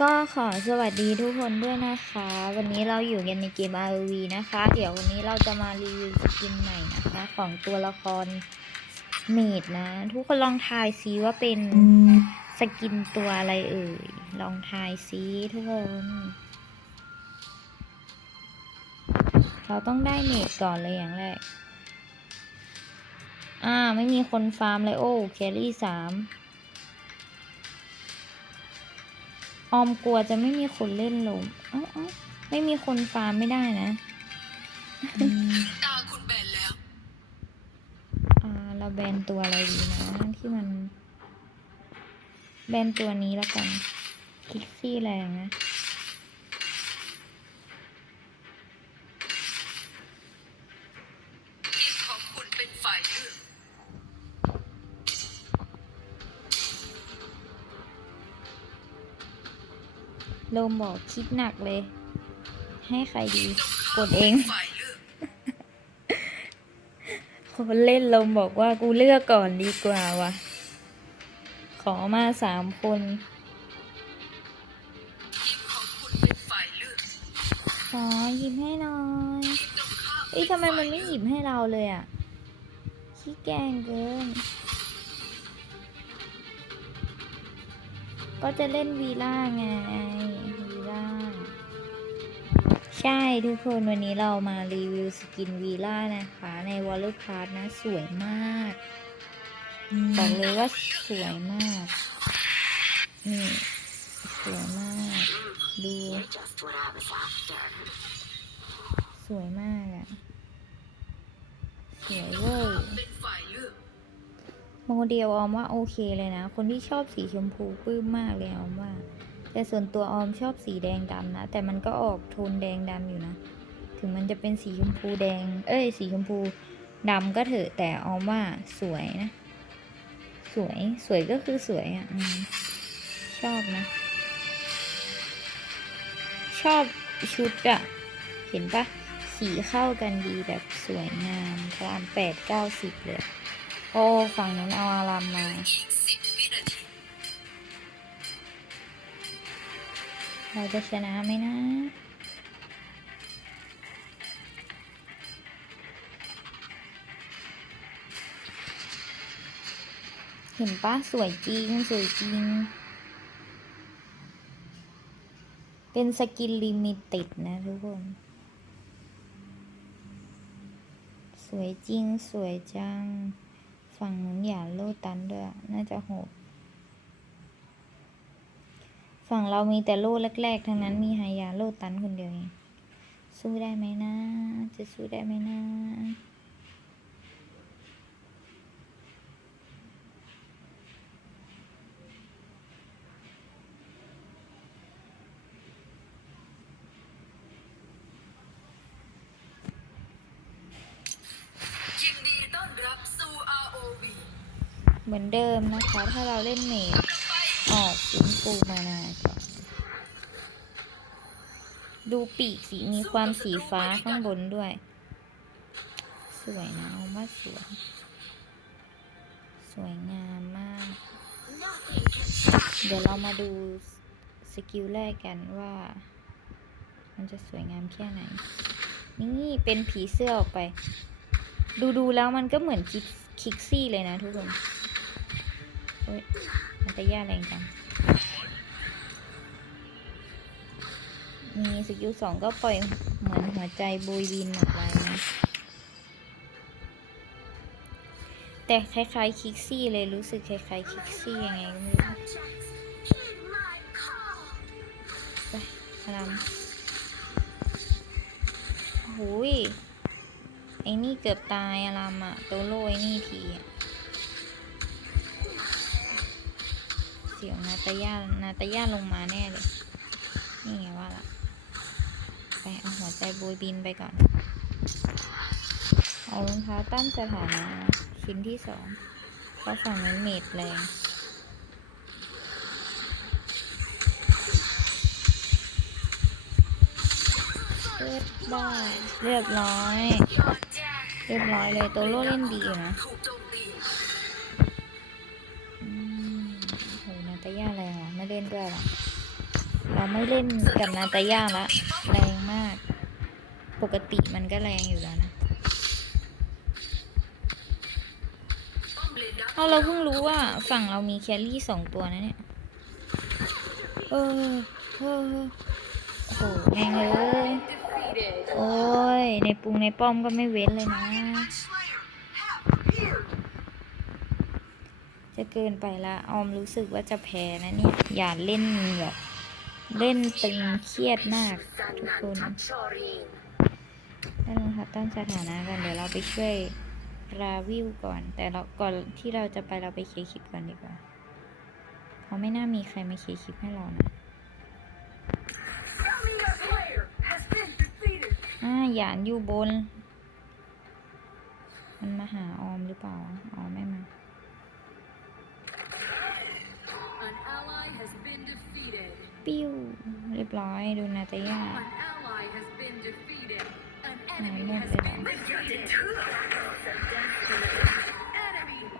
ก็ขอสวัสดีทุกคนด้วยนะคะ วันนี้เราอยู่กันในเกม RV นะคะ เดี๋ยววันนี้เราจะมารีวิวสกินใหม่นะคะ ของตัวละครเมดนะ ทุกคนลองทายซิว่าเป็นสกินตัวอะไรเอ่ย ลองทายซิทุกคน เราต้องได้เมดก่อนเลยอย่างแรก อ่า ไม่มีคนฟาร์มเลยโอ้ แครี่สาม ออมกลัวจะไม่มีคนเล่นลมเอ้าเอ้าไม่มีคนฟาร์มไม่ได้นะ ตาคุณแบนแล้ว อ่า เราแบนตัวอะไรดีนะที่มัน แบนตัวนี้แล้วกันคิกซี่แรงนะ โลมบอกคิดหนักเลย ให้ใครดี กดเองฝ่ายเลือกคนเล่นลมบอกว่ากูเลือกก่อนดีกว่าวะขอมาสามคนทีมของคุณเป็นฝ่ายเลือกขอหยิบให้หน่อยทีมตรงข้ามเอ้ยทำไมมันไม่หยิบให้เราเลยอะขี้แกล้งเกิน ก็จะเล่นวีล่าไงวีล่าใช่ทุกคนวันนี้เรามารีวิวสกินวีล่านะคะ ในวอลเลย์พาร์ทนะ สวยมาก บอกเลยว่าสวยมาก นี่สวยมาก ดูสวยมากอะสวยเวอร์ โมเดลออมว่าโอเคเลยนะ คนที่ชอบสีชมพูปลื้มมากเลยออมว่า แต่ส่วนตัวออมชอบสีแดงดำนะ แต่มันก็ออกโทนแดงดำอยู่นะ ถึงมันจะเป็นสีชมพูแดง เอ้ย สีชมพูดำก็เถอะแต่ออมว่าสวยนะ สวยสวยก็คือสวยอะชอบนะ ชอบชุดอะเห็นปะสีเข้ากันดีแบบสวยงามพรามแปดเก้าสิบเลย โอ้ฝั่งนั้นเอาอารามมาเราจะชนะไหมนะ เห็นปะสวยจริง สวยจริง เป็นสกินลิมิเต็ดนะทุกคน สวยจริง สวยจัง ฝั่งนู้นอย่าโลดตันด้วย น่าจะโหด ฝั่งเรามีแต่โล่แรกๆทั้งนั้นมีไฮยาโล่ตันคนเดียวเองสู้ได้ไหมนะ จะสู้ได้ไหมนะ ยินดีต้อนรับสู่ ROV เหมือนเดิมนะคะ ถ้าเราเล่นเมจไปออกฟื้นฟูมานาก่อนดูปีกสีมีความสีฟ้าข้างบนด้วย สวยนะเอาว่าสวย สวยงามมาก เดี๋ยวเรามาดูสกิลแรกกันว่า มันจะสวยงามแค่ไหน นี่เป็นผีเสื้อออกไป ดูดูๆแล้วมันก็เหมือนคิกซี่เลยนะทุกคน เฮ้ย มันจะแย่แรงจัง มีสกิลสองก็ปล่อยเหมือนหัวใจบุยบินออกไปนะแต่คล้ายๆคิกซี่เลยรู้สึกคล้ายๆคิกซี่ยังไงก็ไม่รู้ไปอารามหูยไอ้นี่เกือบตายอารามอะโตโรไอ้นี่ทีอะ สียวนาตาย่านาตาย่าลงมาแน่เลย นี่ไงว่าละไปเอาหัวใจโบยบินไปก่อน เอารองเท้าตั้มสถานะชิ้นที่สองเพราะฝั่งนั้นเมดแรงเรียบร้อย เรียบร้อยเรียบร้อยเลย โตโร่เล่นดีนะ เล่นด้วยหรอเราไม่เล่นกับนาตาย่าละแรงมาก ปกติมันก็แรงอยู่แล้วนะเอาเราเพิ่งรู้ว่าฝั่งเรามีแครี่สองตัวนะเนี่ย เออเออโอ้โหแรงเลย โอ้ย ในปุงในป้อมก็ไม่เว้นเลยนะ จะเกินไปละออมรู้สึกว่าจะแพ้นะเนี่ย อย่าเล่นแบบเล่นตึงเครียดมากทุกคนนั่นแหละค่ะตั้งสถานะกันเดี๋ยวเราไปช่วยราวิวก่อน แต่เราก่อนที่เราจะไปเราไปเคลียร์คลิปก่อนดีกว่าเพราะไม่น่ามีใครมาเคลียร์คลิปให้เรานะอ่าหยานอยู่บน มันมาหาออมหรือเปล่าออมไม่มา ปิ้วเรียบร้อยดูนาตายา An ally has been defeated. An หาย enemy หมดเลย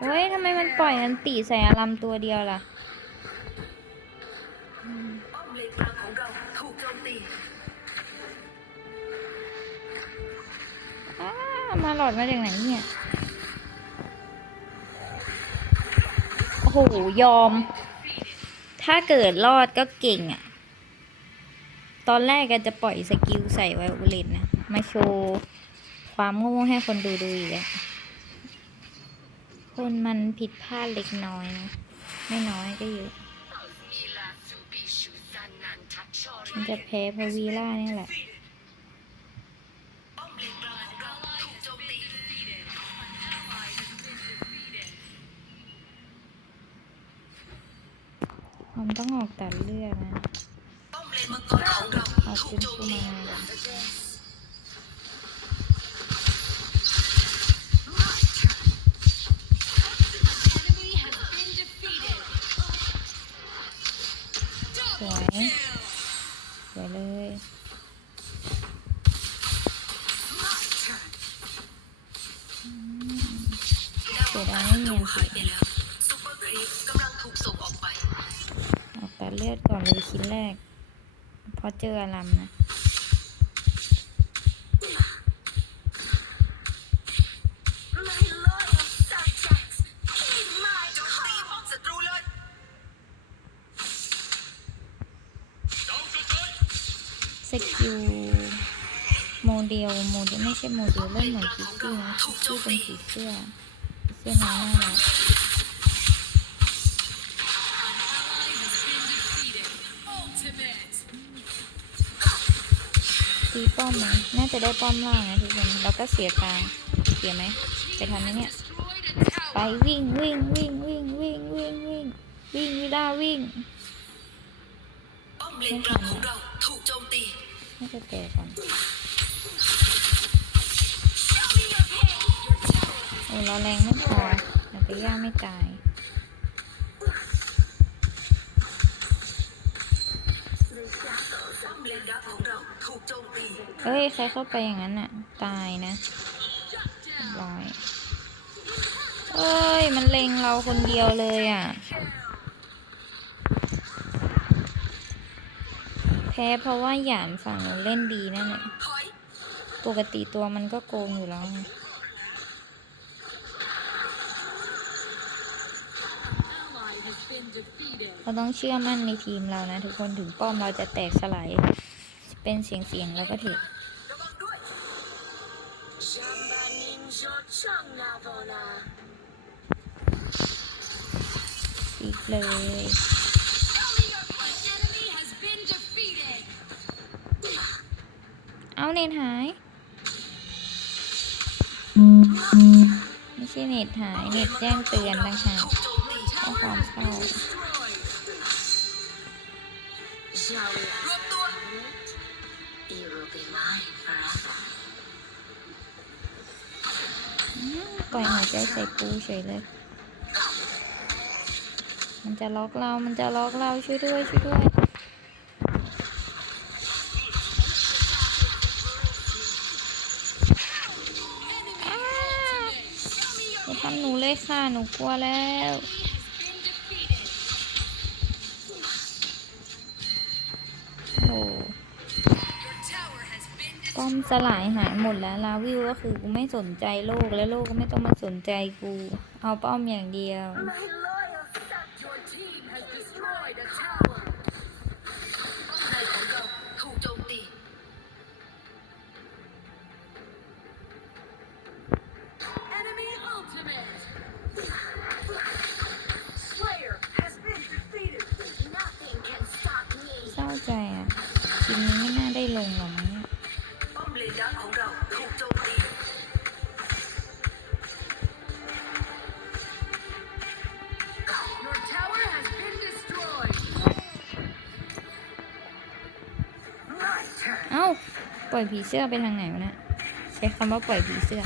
โอ้ยทำไมมันปล่อยอันตีใส่อารัมตัวเดียวล่ะมาหลอดมาจากไหนเนี่ย โอ้โห ยอม ถ้าเกิดรอดก็เก่งอะ่ะ ตอนแรกก็จะปล่อยสกิลใส่ไวโอเลตนะ มาโชว์ความโง่ให้คนดูดูอีกอะคนมันผิดพลาดเล็กน้อยนะ ไม่น้อยก็เยอะมันจะแพ้เพราะวีล่านี่แหละ ผมต้องออกตัดเลือดนะออกเป็นกุมา เจอลัมนะเสกิลโมเดลโมเดลไม่ใช่โมเดลเล่นเหมือนคิกซี่นะคิกซี่เป็นผีเสื้อเสื้อน้อยน่ารัก ป้อมไหมน่าจะได้ป้อมล่างนะทุกคน แล้วก็เสียกลาง เสียไหม ไปทันไหมเนี่ย ไปวิ่งวิ่งวิ่งวิ่งวิ่งวิ่งวิ่งวิ่งวิล่าวิ่งป้อมเลนกลางของเราถูกโจมตีน่าจะแตกก่อนโอ้เราแรงไม่พอนาตาย่าไม่ตาย เอ้ย ใครเข้าไปอย่างนั้นน่ะตายนะร้อยเอ้ย มันเล็งเราคนเดียวเลยอะแพ้เพราะว่าหยามฝั่งนูเล่นดีนั่นแหละปกติตัวมันก็โกงอยู่แล้วไงเราต้องเชื่อมั่นในทีมเรานะ ทุกคนถึงป้อมเราจะแตกสลาย เป็นเสียงเสียงๆแล้วก็เถอ อีกเลย เอาเน็ตหาย ไม่ใช่เน็ตหาย เน็ตแจ้งเตือนต่างหากถูกโจมตีข้อความเข้าปล่อยหัวใจใส่ปูเฉยเลย มันจะล็อกเรา มันจะล็อกเราช่วยด้วยช่วยด้วย อย่าทำหนูเลยค่ะ หนูกลัวแล้วโอ้ป้อมสลายหายหมดแล้วลาวิวก็คือกูไม่สนใจโลกและโลกก็ไม่ต้องมาสนใจกู เอาป้อมอย่างเดียว งหรอมั้งเนี่ยป้อมเลนดักของเราถูกโจมตีเอ้า ปล่อยผีเสื้อไปทางไหนวะเนี่ยใช้คำว่าปล่อยผีเสื้อ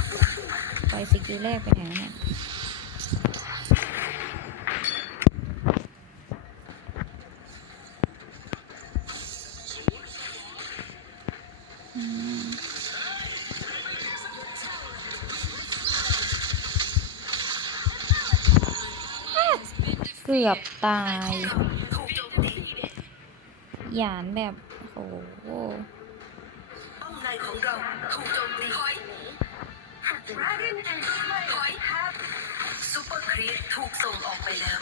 ปล่อยสกิลแรกไปไหนวะเนี่ย กือบตาย หยานแบบโอ้โหถูกส่งออกไปแล้ว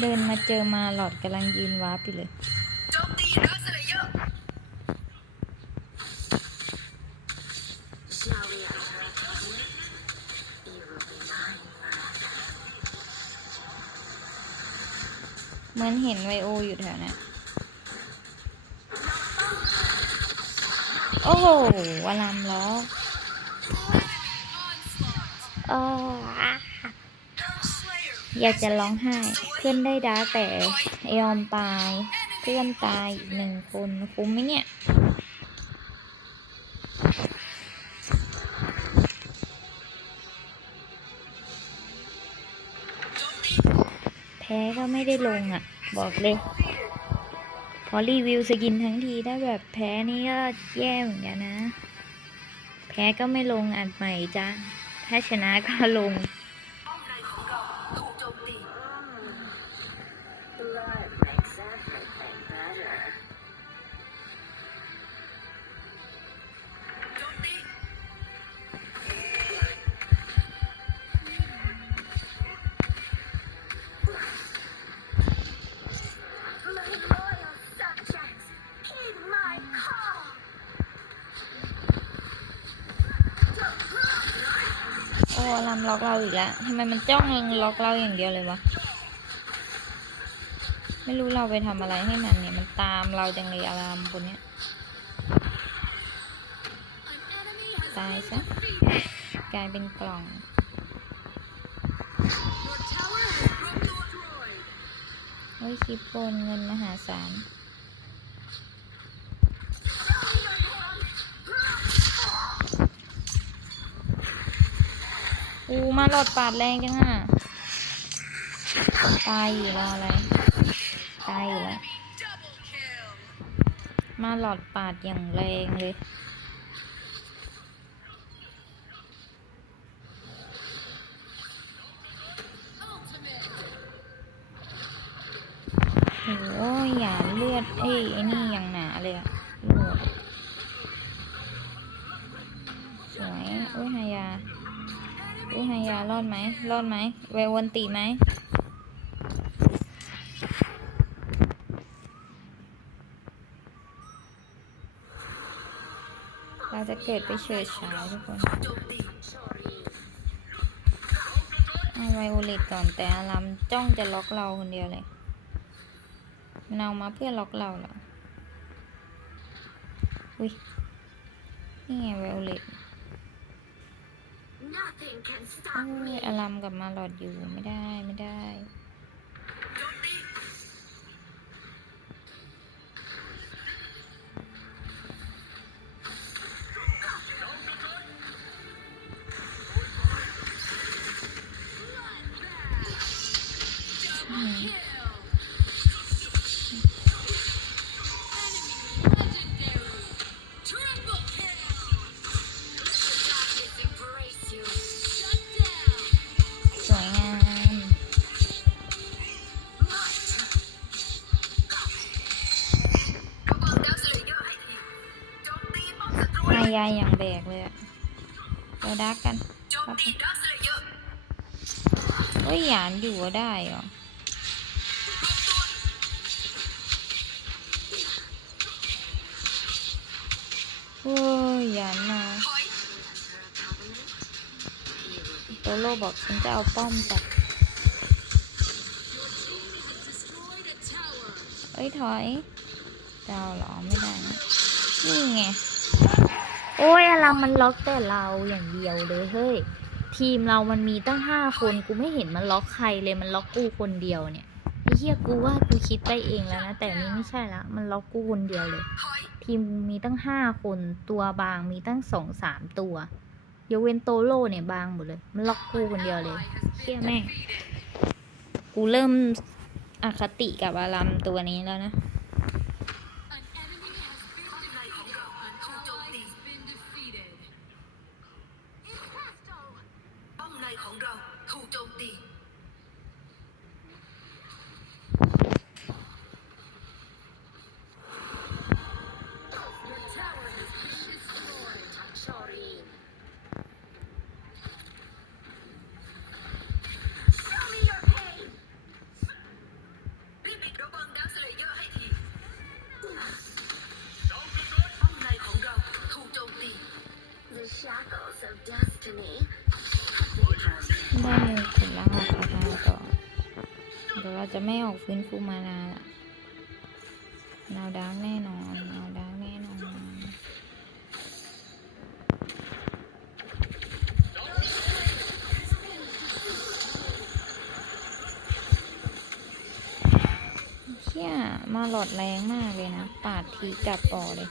เดินมาเจอมาหลอดกำลังยืนวาร์ปอยู่เลยโจมตีดักสเลเยอร์เหมือนเห็นไวโออยู่แถวนั้นโอ้โหวลามล้อเอออะอยากจะร้องไห้ เพื่อนได้ดาร์กแต่ยอมตาย เพื่อนตายอีกหนึ่งคน คุ้มไหมเนี่ย แพ้ก็ไม่ได้ลงอะ บอกเลย พอรีวิวสกินทั้งทีได้แบบแพ้นี่ก็แย่เหมือนกันนะ แพ้ก็ไม่ลงอัดใหม่จ้าถ้าชนะก็ลง ล็อกเราอีกแล้วทำไมมันจ้องล็อกเราอย่างเดียวเลยวะ ไม่รู้เราไปทำอะไรให้มันเนี่ย มันตามเราจังเลยอารามคนเนี้ย ตายซะ กลายเป็นกล่องโอ้ยคลิปโอนเงินมหาศาล อูมาหลอดปาดแรงจังอะ ตายอยู่รออะไร ตายอยู่แล้ว มาหลอดปาดอย่างแรงเลย โอ้ยอย่าเลือดเอ้ยไอ้นี่ ดไหมรอดไหมไววันตีไหมเราจะเกิดไปเฉิดฉายทุกคนเอาไวโอเลตก่อนแต่อารัมจ้องจะล็อกเราคนเดียวเลยมันเอามาเพื่อล็อกเราเหรอ อุ้ยนี่ไงไวโอเลต อ้ stop ย me. อารัมกับมาหลอดอยู่ไม่ได้ไม่ได้ ยายอย่างแบกเลยอะเดี๋ยวดักกันโจมตีดักสเลเยอร์เฮ้ยหยานอยู่ก็ได้เหรอเฮ้ยหยานมาโตโร่บอกฉันจะเอาป้อมจับ Destroyed a tower. เอ้ยถอย เจะเอาหรอไม่ได้นะนี่ไง โอ้ยอลัมมันล็อกแต่เราอย่างเดียวเลยเฮ้ย ทีมเรามันมีตั้งห้าคนกูไม่เห็นมันล็อกใครเลยมันล็อกกูคนเดียวเนี่ยไอ้เหี้ยกูว่ากูคิดไปเองแล้วนะแต่นี้ไม่ใช่ละมันล็อกกูคนเดียวเลย ทีมมีตั้งห้าคนตัวบางมีตั้งสองสามตัวยกเว้นโตโร่เนี่ยบางหมดเลย มันล็อกกูคนเดียวเลยเชี่ยแม่กูเริ่มอคติกับอารัมตัวนี้แล้วนะ ฟื้นฟูมานาละนาวดังแน่นอนนาวดังแน่นอนเชี่ยมาหลอดแรงมากเลยนะ ปาดทีกับปอเลย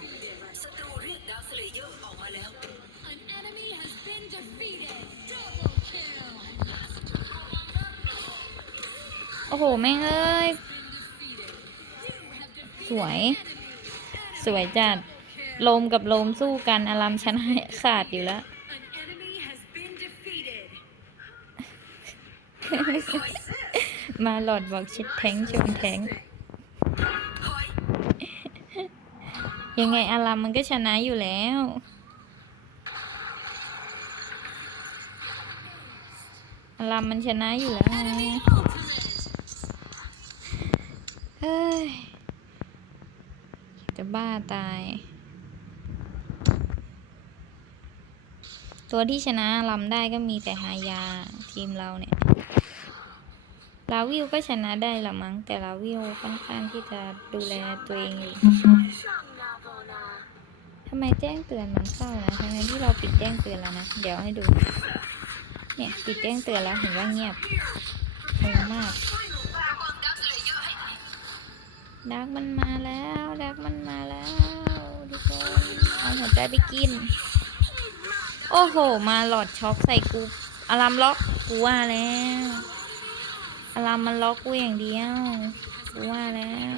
โอ้โห แม่งเอ้ย สวย สวยจัด ลมกับลมสู้กันอารามชนะขาดอยู่แล้ว An enemy has been defeated. มาหลอดบอกชิดแทงชนแทงถอยยังไงอารามมันก็ชนะอยู่แล้วอารามมันชนะอยู่แล้วไง Enemy ultimate. เฮ้ย จะ บ้าตาย ตัวที่ชนะลำได้ก็มีแต่ฮายาทีมเราเนี่ย ลาวิวก็ชนะได้ละมั้ง แต่ลาวิวค่อนข้างที่จะดูแลตัวเองอยู่ทำไมแจ้งเตือนมันเข้านะ ทั้งๆที่เราปิดแจ้งเตือนแล้วนะ เดี๋ยวให้ดู เนี่ยปิดแจ้งเตือนแล้วเห็นว่าเงียบงงมาก ดักมันมาแล้วดักมันมาแล้วทุกคนเอาหัวใจไปกิน โอ้โห มาหลอดช็อกใส่กูอารามล็อกกูว่าแล้วอารามมันล็อกกูอย่างเดียวกูว่าแล้ว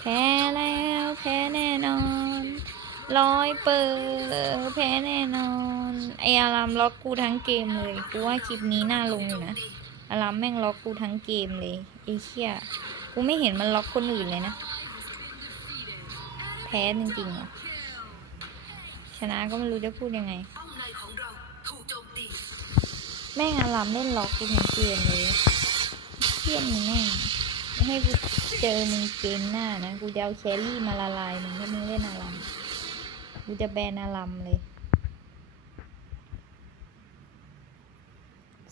แพ้แล้วแพ้แน่นอนร้อยเปอร์แพ้แน่นอนไออารามล็อกกูทั้งเกมเลยกูว่าคลิปนี้น่าลงอยู่นะ อารามแม่งล็อกกูทั้งเกมเลยไอ้เชี่ยกูไม่เห็นมันล็อกคนอื่นเลยนะ แพ้จริงๆเหรอชนะก็ไม่รู้จะพูดยังไง แม่งอารามเล่นล็อกกูทั้งเกมเลยเพี้ยนมึงแม่งให้กูเจอมึงเกมหน้านะกูจะเอาแครี่มาละลายมึงถ้ามึงเล่นอารามกูจะแบนอารามเลย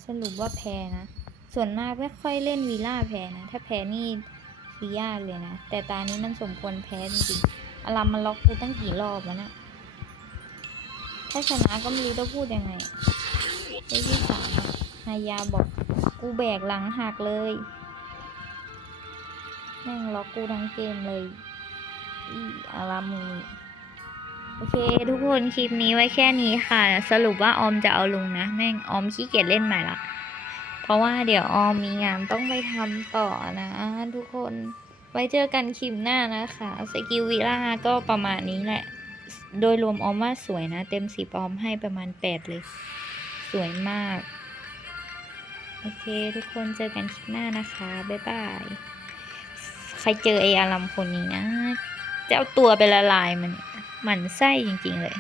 สรุปว่าแพ้นะ ส่วนมากไม่ค่อยเล่นวีล่าแพ้นะ ถ้าแพ้นี่คือยากเลยนะ แต่ตานี้มันสมควรแพ้จริงๆอารามมันล็อกกูตั้งกี่รอบแล้วนะถ้าชนะก็ไม่รู้จะพูดยังไงได้ที่สามนายาบอกกูแบกหลังหักเลยแม่งล็อกกูทั้งเกมเลย อีอารามูโอเค ทุกคนคลิปนี้ไว้แค่นี้ค่ะ สรุปว่าออมจะเอาลุงนะ แม่งออมขี้เกียจเล่นใหม่ละ ราะว่าเดี๋ยวออมมีงานต้องไปทำต่อนะ ทุกคนไว้เจอกันคลิปหน้านะคะสกิลวิล่าก็ประมาณนี้แหละ โดยรวมออมว่าสวยนะ เต็มสิบออมให้ประมาณแปดเลย สวยมาก โอเค ทุกคนเจอกันคลิปหน้านะคะ บ๊ายบาย ใครเจอไออารัมคนนี้นะ จะเอาตัวไปละลายมันหมันไส้จริงๆเลย